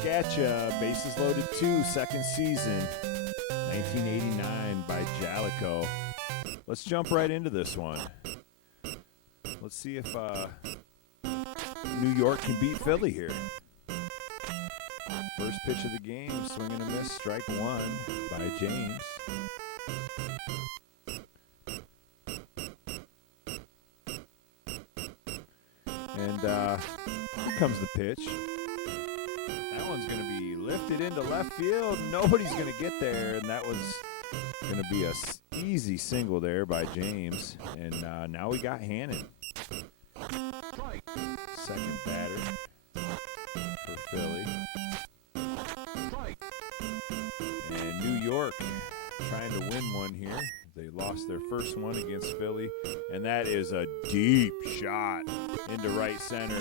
back at ya. Bases Loaded 2, second season, 1989 by Jalico. Let's jump right into this one. Let's see if New York can beat Philly here. First pitch of the game, swing and a miss, strike one by James. And here comes the pitch. That one's going to be lifted into left field. Nobody's going to get there, and that was going to be a easy single there by James. And now we got Hannon. Second batter for Philly. And New York trying to win one here. They lost their first one against Philly, and that is a deep shot into right center,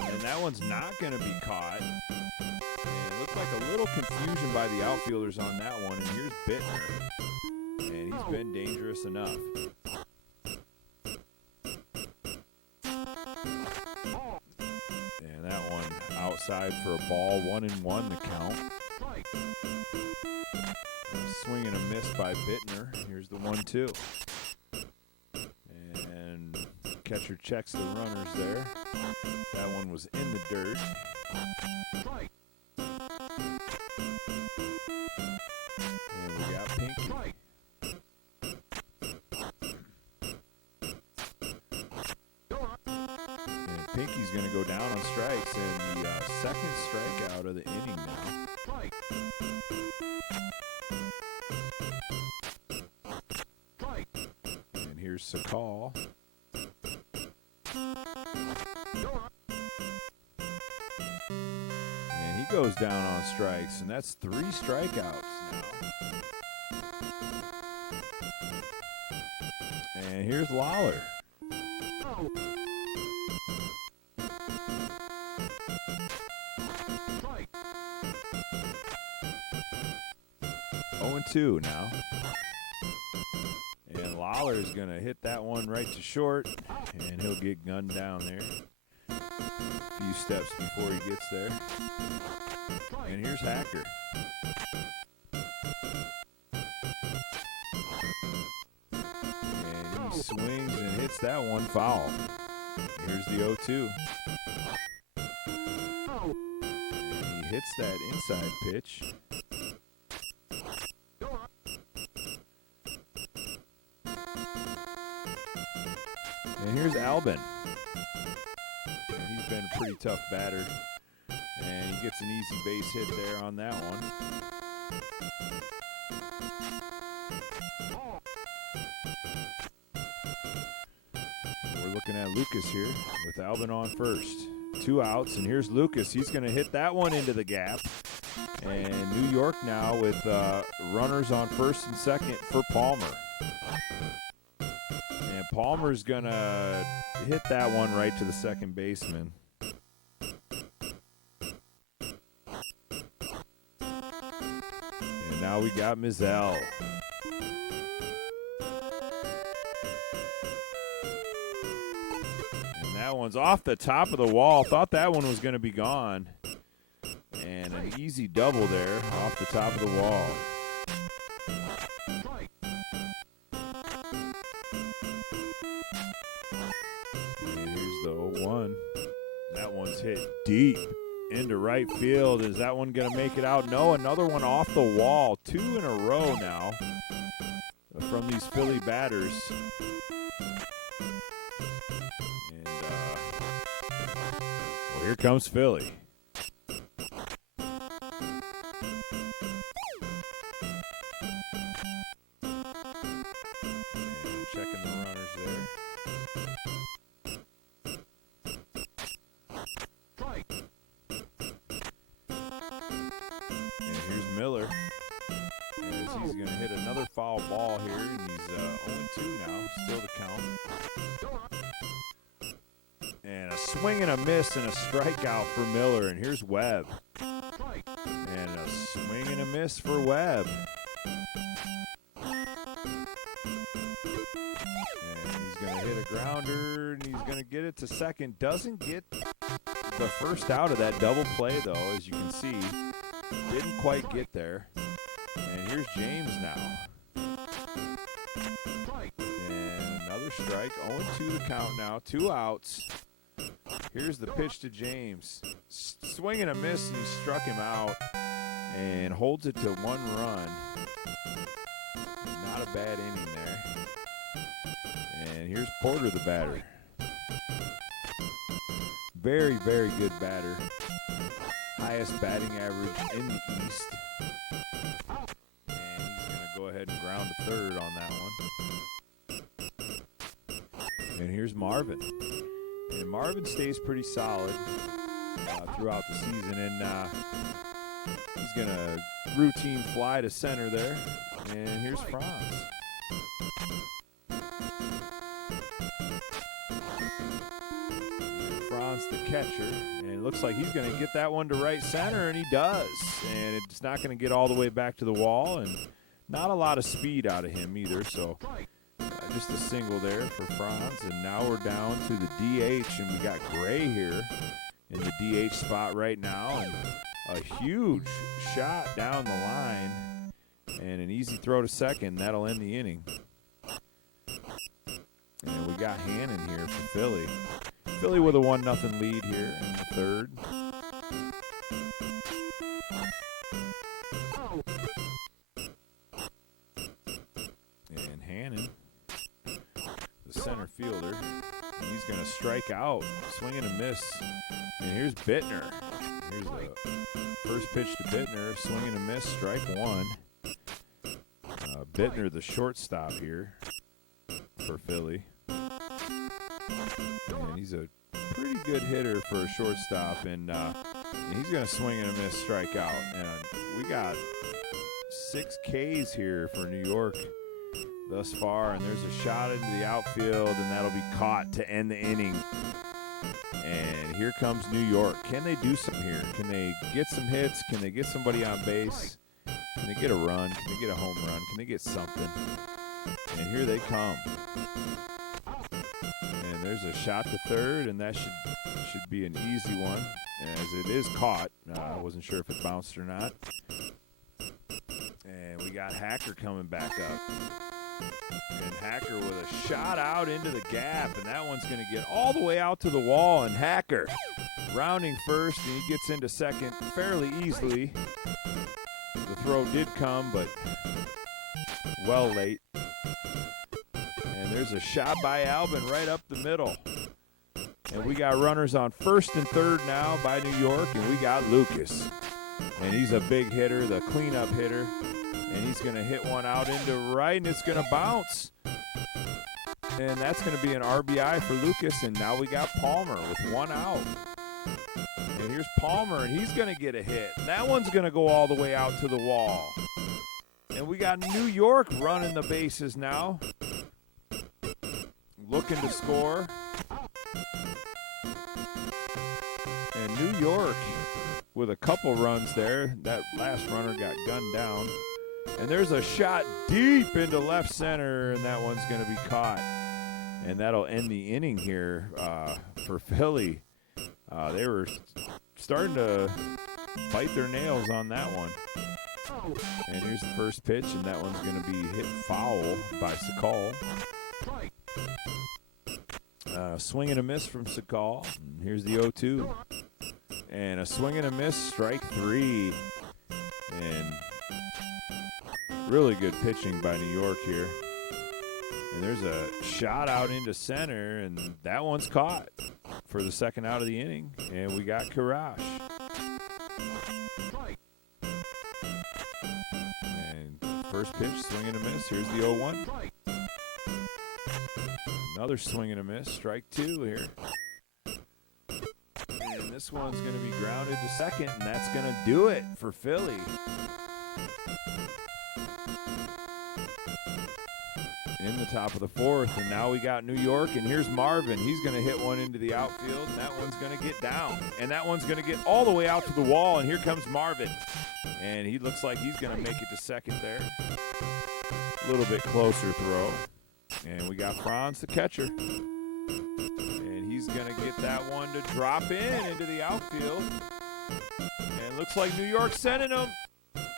and that one's not going to be caught. And it looked like a little confusion by the outfielders on that one, and here's Bittner, and he's been dangerous enough. And that one outside for a ball, 1-1 the count. Swing and a miss by Bittner. Here's the 1-2. And catcher checks the runners there. That one was in the dirt. And we got Pinky. And Pinky's going to go down on strikes, and the second strikeout of the inning now. And here's Sakal. And he goes down on strikes, and that's 3 strikeouts now. And here's Lawler. Oh, 0-2 now. And Lawler's going to hit that one right to short, and he'll get gunned down there. A few steps before he gets there. And here's Hacker. And he swings and hits that one foul. Here's the 0-2. And he hits that inside pitch. And here's Albin. And he's been a pretty tough batter. And he gets an easy base hit there on that one. We're looking at Lucas here with Albin on first. 2 outs, and here's Lucas. He's going to hit that one into the gap. And New York now with runners on first and second for Palmer. And Palmer's going to hit that one right to the second baseman. And now we got Mizell. And that one's off the top of the wall. Thought that one was going to be gone. And an easy double there off the top of the wall. That one's hit deep into right field. Is that one going to make it out? No, another one off the wall. 2 in a row now from these Philly batters. And, well, here comes Philly. And checking the runners there. Miller, as he's going to hit another foul ball here, and he's 0-2 now, still the count. And a swing and a miss and a strikeout for Miller, and here's Webb. And a swing and a miss for Webb. And he's going to hit a grounder, and he's going to get it to second. Doesn't get the first out of that double play, though, as you can see. Didn't quite get there. And here's James now. And another strike. 0-2 the count now. 2 outs. Here's the pitch to James. Swing and a miss, and he struck him out. And holds it to 1 run. Not a bad inning there. And here's Porter, the batter. Very, very good batter. Highest batting average in the East. And he's going to go ahead and ground to third on that one. And here's Marvin. And Marvin stays pretty solid throughout the season. And he's going to routine fly to center there. And here's Franz. Franz, the catcher, and it looks like he's going to get that one to right center, and he does. And it's not going to get all the way back to the wall, and not a lot of speed out of him either. So just a single there for Franz, and now we're down to the DH, and we got Gray here in the DH spot right now, and a huge shot down the line, and an easy throw to second. That'll end the inning. And we got Hannon here for Philly. Philly with a 1-0 lead here in the third. And Hannon, the center fielder, he's going to strike out, swing and a miss. And here's Bittner. Here's the first pitch to Bittner, swing and a miss, strike 1. Bittner, the shortstop here for Philly. And he's a pretty good hitter for a shortstop, and he's going to swing and a miss, strike out. And we got 6 Ks here for New York thus far, and there's a shot into the outfield, and that'll be caught to end the inning. And here comes New York. Can they do something here? Can they get some hits? Can they get somebody on base? Can they get a run? Can they get a home run? Can they get something? And here they come. And there's a shot to third, and that should be an easy one, as it is caught. I wasn't sure if it bounced or not. And we got Hacker coming back up. And Hacker with a shot out into the gap, and that one's going to get all the way out to the wall. And Hacker rounding first, and he gets into second fairly easily. The throw did come, but well late. And there's a shot by Albin right up the middle. And we got runners on first and third now by New York, and we got Lucas. And he's a big hitter, the cleanup hitter. And he's going to hit one out into right, and it's going to bounce. And that's going to be an RBI for Lucas, and now we got Palmer with 1 out. And here's Palmer, and he's going to get a hit. And that one's going to go all the way out to the wall. And we got New York running the bases now, looking to score. And New York with a couple runs there. That last runner got gunned down. And there's a shot deep into left center, and that one's going to be caught. And that'll end the inning here for Philly. They were starting to bite their nails on that one. And here's the first pitch, and that one's going to be hit foul by Sakal. Swing and a miss from Sakal. And here's the 0-2. And a swing and a miss, strike 3. And really good pitching by New York here. And there's a shot out into center, and that one's caught for the second out of the inning. And we got Karash. And first pitch, swing and a miss. Here's the 0-1. Another swing and a miss, strike 2 here. And this one's going to be grounded to second, and that's going to do it for Philly. In the top of the fourth, and now we got New York, and here's Marvin. He's going to hit one into the outfield, and that one's going to get down. And that one's going to get all the way out to the wall, and here comes Marvin. And he looks like he's going to make it to second there. A little bit closer throw. And we got Franz, the catcher. And he's going to get that one to drop into the outfield. And looks like New York's sending him.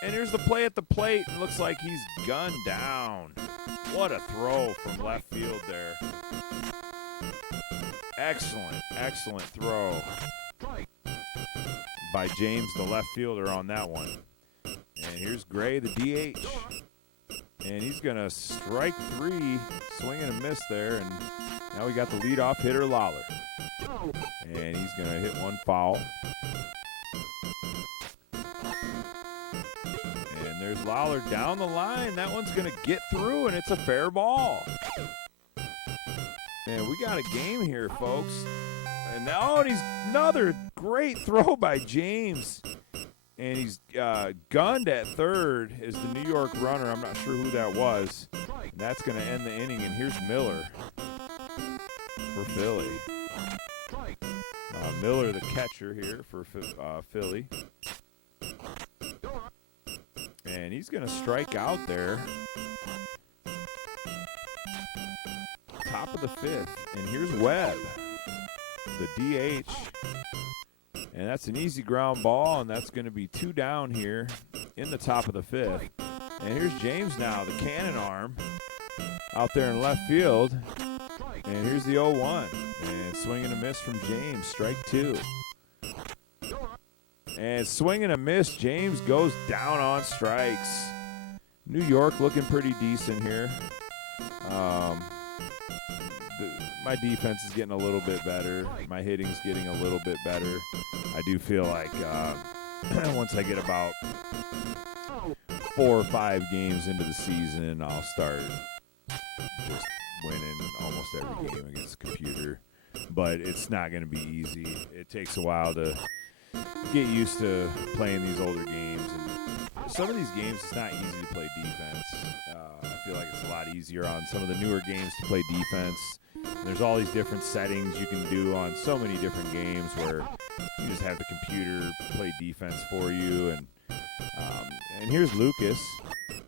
And here's the play at the plate. And looks like he's gunned down. What a throw from left field there. Excellent, excellent throw by James, the left fielder, on that one. And here's Gray, the DH. And he's going to strike 3, swing and a miss there. And now we got the leadoff hitter, Lawler. And he's going to hit one foul. And there's Lawler down the line. That one's going to get through, and it's a fair ball. And we got a game here, folks. And now he's another great throw by James. And he's gunned at third is the New York runner. I'm not sure who that was. And that's going to end the inning. And here's Miller for Philly. Miller, the catcher here for Philly. And he's going to strike out there. Top of the 5th. And here's Webb, the DH. And that's an easy ground ball, and that's going to be 2 down here in the top of the 5th. And here's James now, the cannon arm, out there in left field. And here's the 0-1. And swing and a miss from James, strike 2. And swing and a miss, James goes down on strikes. New York looking pretty decent here. My defense is getting a little bit better. My hitting's getting a little bit better. I do feel like once I get about 4 or 5 games into the season, I'll start just winning almost every game against the computer. But it's not going to be easy. It takes a while to get used to playing these older games. And some of these games, it's not easy to play defense. I feel like it's a lot easier on some of the newer games to play defense. There's all these different settings you can do on so many different games where you just have the computer play defense for you. And here's Lucas,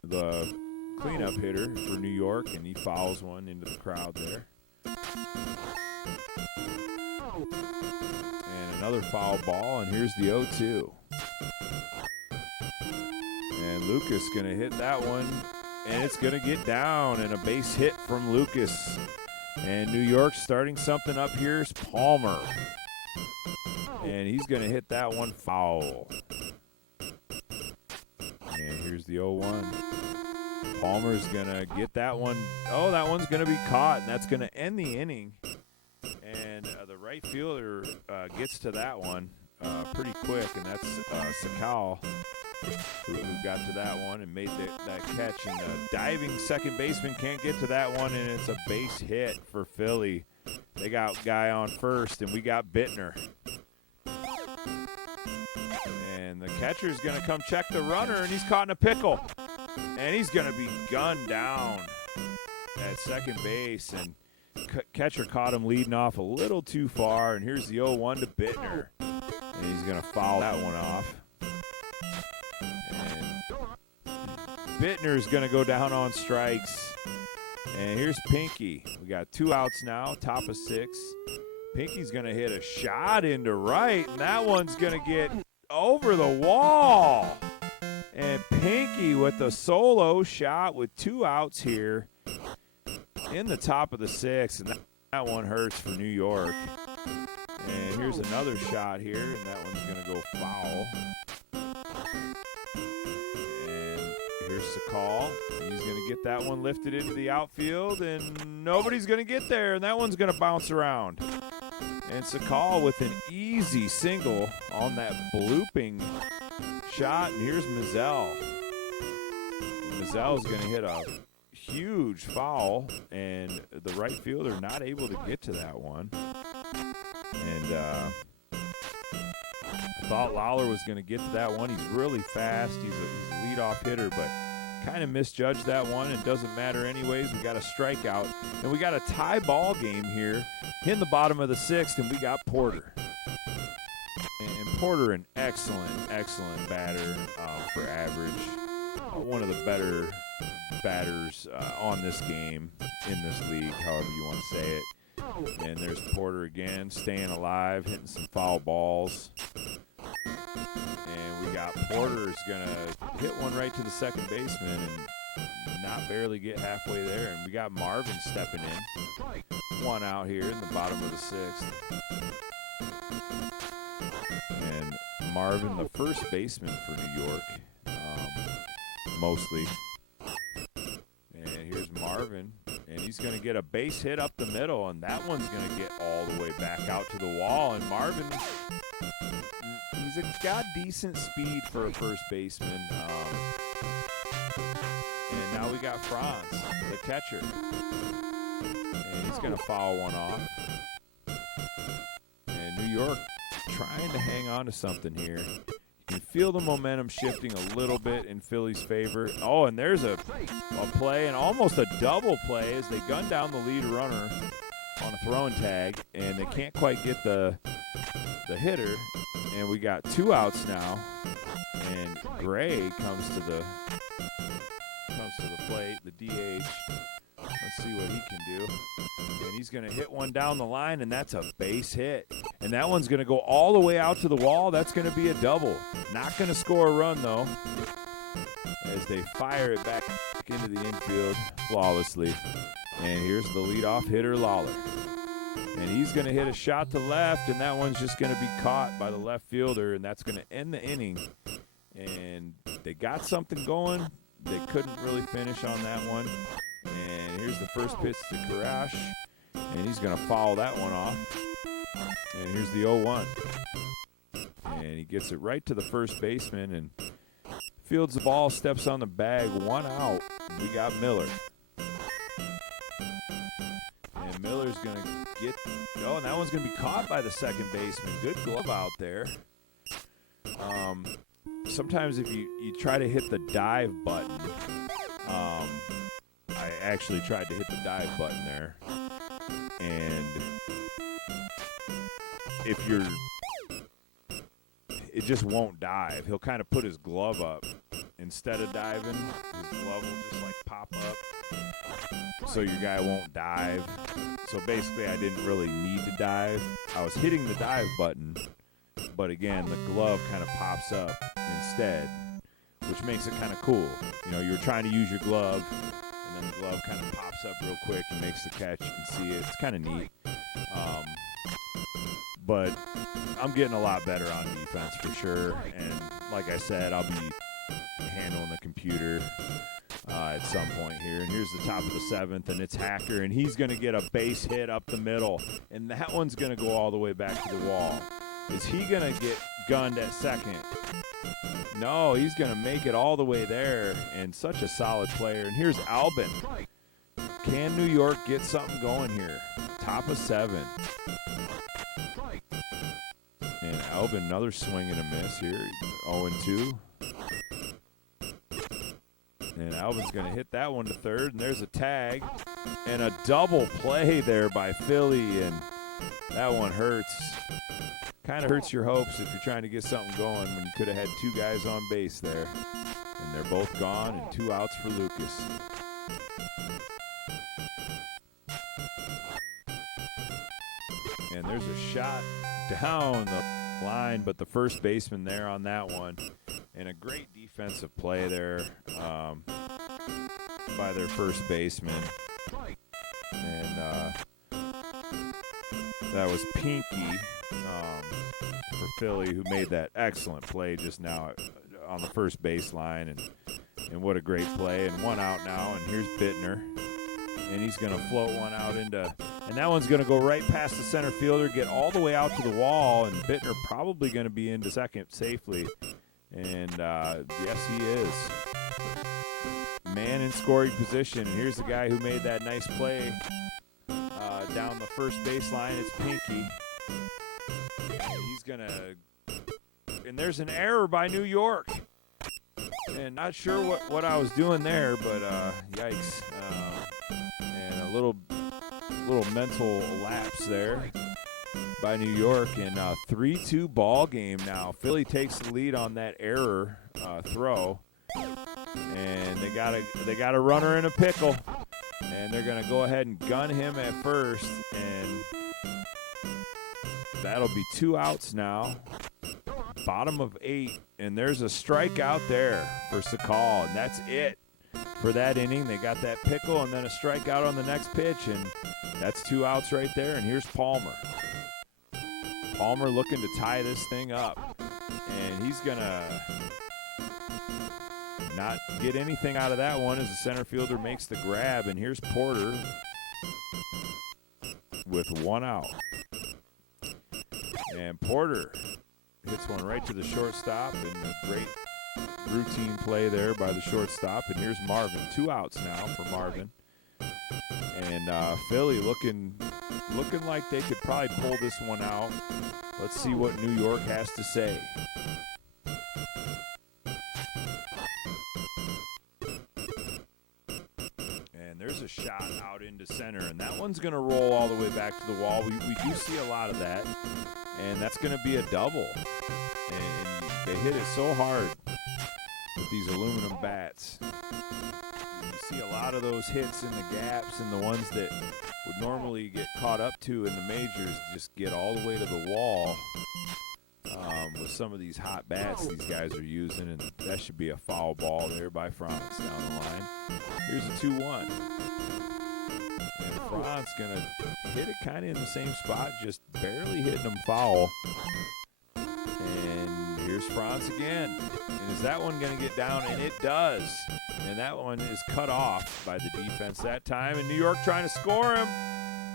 the cleanup hitter for New York, and he fouls one into the crowd there. And another foul ball, and here's the 0-2. And Lucas going to hit that one, and it's going to get down, and a base hit from Lucas. And New York starting something up here is Palmer. And he's going to hit that one foul. And here's the 0-1. Palmer's going to get that one. Oh, that one's going to be caught, and that's going to end the inning. And the right fielder gets to that one pretty quick, and that's Sakal who got to that one and made that catch. And the diving second baseman can't get to that one, and it's a base hit for Philly. They got guy on first, and we got Bittner. And the catcher's going to come check the runner, and he's caught in a pickle. And he's going to be gunned down at second base, and catcher caught him leading off a little too far. And here's the 0-1 to Bittner, and he's going to foul that one off. Bittner's going to go down on strikes. And here's Pinky. We got 2 outs now, top of 6. Pinky's going to hit a shot into right, and that one's going to get over the wall. And Pinky with the solo shot with 2 outs here in the top of the 6th. And that one hurts for New York. And here's another shot here, and that one's going to go foul. Here's Sakal. He's going to get that one lifted into the outfield, and nobody's going to get there, and that one's going to bounce around. And Sakal with an easy single on that blooping shot, and here's Mazzell. Mazzel's going to hit a huge foul, and the right fielder not able to get to that one. And I thought Lawler was going to get to that one. He's really fast. He's a leadoff hitter, but kind of misjudged that one. It doesn't matter anyways. We got a strikeout, and we got a tie ball game here in the bottom of the 6th, and we got Porter. And Porter, an excellent batter for average. One of the better batters on this game in this league, however you want to say it. And there's Porter again, staying alive, hitting some foul balls. And we got Porter's going to hit one right to the second baseman and not barely get halfway there. And we got Marvin stepping in. One out here in the bottom of the sixth. And Marvin, the first baseman for New York, mostly. And here's Marvin, and he's going to get a base hit up the middle, and that one's going to get all the way back out to the wall. And Marvin, he's got decent speed for a first baseman. And now we got Franz, the catcher. And he's going to foul one off. And New York trying to hang on to something here. You can feel the momentum shifting a little bit in Philly's favor. Oh, and there's a play, and almost a double play as they gun down the lead runner on a throwing tag, and they can't quite get the hitter. And we got 2 outs now, and Gray comes to the plate, the DH. Let's see what he can do. And he's going to hit one down the line, and that's a base hit. And that one's going to go all the way out to the wall. That's going to be a double. Not going to score a run, though, as they fire it back into the infield flawlessly. And here's the leadoff hitter, Lawler. And he's going to hit a shot to left, and that one's just going to be caught by the left fielder, and that's going to end the inning. And they got something going. They couldn't really finish on that one. And here's the first pitch to Karash, and he's going to foul that one off. And here's the 0-1. And he gets it right to the first baseman and fields the ball, steps on the bag, 1 out. We got Miller. And Miller's going to get, oh, and that one's going to be caught by the second baseman. Good glove out there. Sometimes if you try to hit the dive button, I actually tried to hit the dive button there, and it just won't dive. He'll kind of put his glove up instead of diving. His glove will just like pop up, so your guy won't dive. So basically, I didn't really need to dive. I was hitting the dive button, but again, the glove kind of pops up instead, which makes it kind of cool. You know, you're trying to use your glove, and then the glove kind of pops up real quick and makes the catch. You can see it. It's kind of neat. But I'm getting a lot better on defense for sure. And like I said, I'll be handling the computer at some point here. And here's the top of the 7th, and it's Hacker, and he's going to get a base hit up the middle, and that one's going to go all the way back to the wall. Is he going to get gunned at second? No, he's going to make it all the way there, and such a solid player. And here's Albin. Can New York get something going here? Top of 7. And Albin, another swing and a miss here. 0-2. And Albin's going to hit that one to third, and there's a tag. And a double play there by Philly, and that one hurts. Kind of hurts your hopes if you're trying to get something going when you could have had 2 guys on base there. And they're both gone, and 2 outs for Lucas. And there's a shot down the line, but the first baseman there on that one. And a great defensive play there by their first baseman. And that was Pinky for Philly, who made that excellent play just now on the first baseline. And what a great play. And 1 out now, and here's Bittner. And he's going to float one out into, and that one's going to go right past the center fielder, get all the way out to the wall, and Bittner probably going to be into second safely. And yes, he is. Man in scoring position. And here's the guy who made that nice play down the first baseline. It's Pinky. And he's going to, and there's an error by New York. And not sure what I was doing there, but yikes. And a little mental lapse there by New York. And 3-2 ball game now. Philly takes the lead on that error throw. And they got a runner in a pickle. And they're going to go ahead and gun him at first, and that'll be 2 outs now. Bottom of 8, and there's a strikeout there for Sakal, and that's it for that inning. They got that pickle and then a strikeout on the next pitch, and that's 2 outs right there. And here's Palmer. Palmer looking to tie this thing up, and he's going to not get anything out of that one as the center fielder makes the grab. And here's Porter with 1 out. And Porter hits one right to the shortstop, and a great routine play there by the shortstop. And here's Marvin. 2 outs now for Marvin. And Philly looking like they could probably pull this one out. Let's see what New York has to say. And there's a shot out into center, and that one's going to roll all the way back to the wall. We do see a lot of that, and that's going to be a double. And they hit it so hard with these aluminum bats. You see a lot of those hits in the gaps, and the ones that would normally get caught up to in the majors just get all the way to the wall with some of these hot bats these guys are using, and that should be a foul ball there by Franz down the line. Here's a 2-1. And Franz going to hit it kind of in the same spot, just barely hitting him foul. And here's Franz again. And is that one going to get down? And it does. And that one is cut off by the defense that time. And New York trying to score him.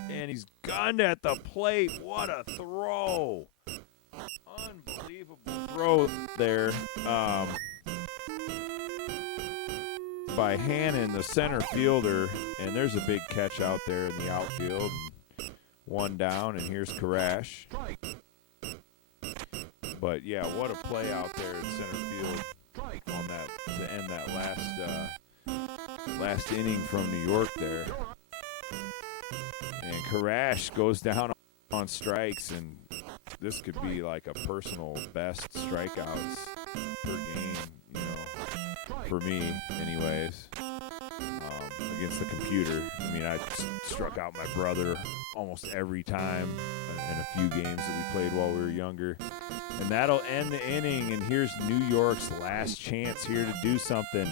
And he's gunned at the plate. What a throw. Unbelievable throw there by Hannon, the center fielder. And there's a big catch out there in the outfield. And 1 down, and here's Karash. But, yeah, what a play out there in center field on that to end that last inning from New York there. And Karash goes down on strikes, and this could be like a personal best strikeouts per game, you know, for me anyways, against the computer. I mean, I struck out my brother almost every time in a few games that we played while we were younger. And that'll end the inning, and here's New York's last chance here to do something.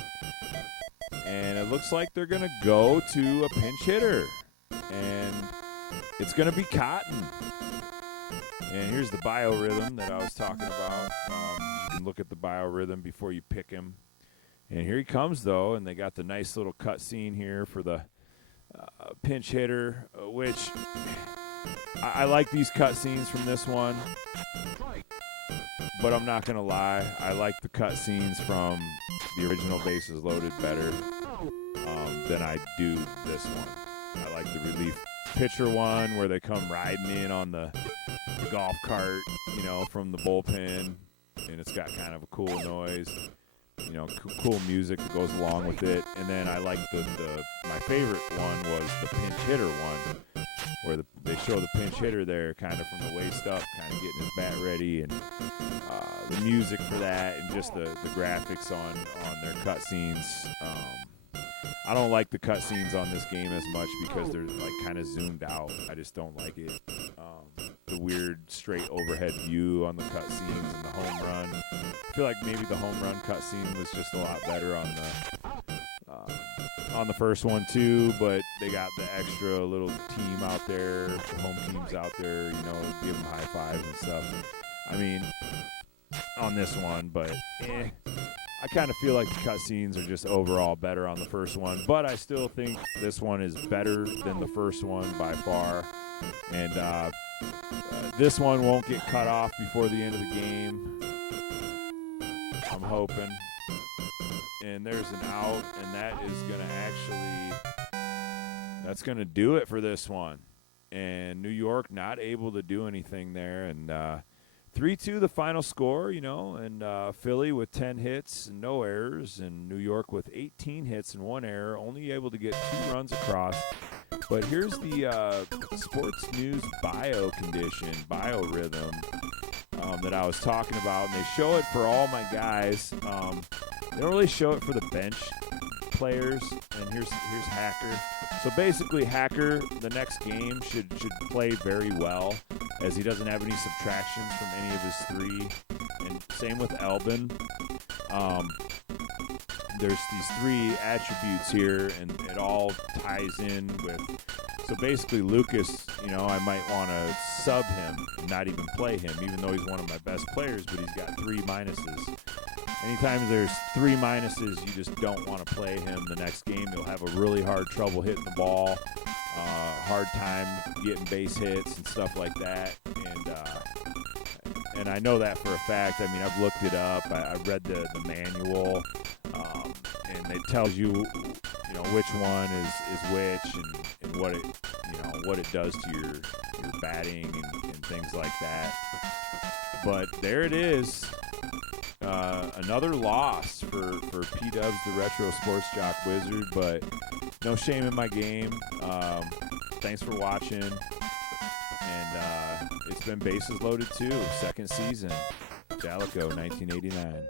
And it looks like they're going to go to a pinch hitter. And it's going to be Cotton. And here's the biorhythm that I was talking about. You can look at the biorhythm before you pick him. And here he comes, though, and they got the nice little cut scene here for the pinch hitter, which I like these cut scenes from this one. But I'm not going to lie, I like the cut scenes from the original Bases Loaded better than I do this one. I like the relief pitcher one where they come riding in on the golf cart, you know, from the bullpen, and it's got kind of a cool noise, you know, cool music that goes along with it. And then I like my favorite one was the pinch hitter one, where they show the pinch hitter there kind of from the waist up, kind of getting his bat ready, and the music for that, and just the graphics on their cut scenes. I don't like the cut scenes on this game as much because they're like kind of zoomed out. I just don't like it. The weird straight overhead view on the cut scenes and the home run. I feel like maybe the home run cut scene was just a lot better on the first one too, but they got the extra little team out there, the home teams out there, you know, give them high fives and stuff. I mean, on this one, but I kind of feel like the cut scenes are just overall better on the first one, but I still think this one is better than the first one by far. And this one won't get cut off before the end of the game, I'm hoping. And there's an out, and that is going to that's going to do it for this one. And New York not able to do anything there, and 3-2 the final score, you know, and Philly with 10 hits and no errors, and New York with 18 hits and 1 error, only able to get 2 runs across. But here's the sports news biorhythm that I was talking about, and they show it for all my guys. They don't really show it for the bench players, and here's Hacker. So basically, Hacker, the next game should play very well, as he doesn't have any subtractions from any of his 3. And same with Albin. There's these 3 attributes here, and it all ties in with. So basically, Lucas, I might want to sub him and not even play him, even though he's one of my best players, but he's got 3 minuses. Anytime there's 3 minuses, you just don't want to play him the next game. You'll have a really hard trouble hitting the ball, hard time getting base hits and stuff like that. And I know that for a fact. I mean, I've looked it up. I read the manual, and it tells you, which one is which, and what it does to your batting and things like that. But there it is. Another loss for PDUBZ, the Retro Sports Jock Wizard, but no shame in my game. Thanks for watching, and it's been Bases Loaded 2, second season, Jalico, 1989.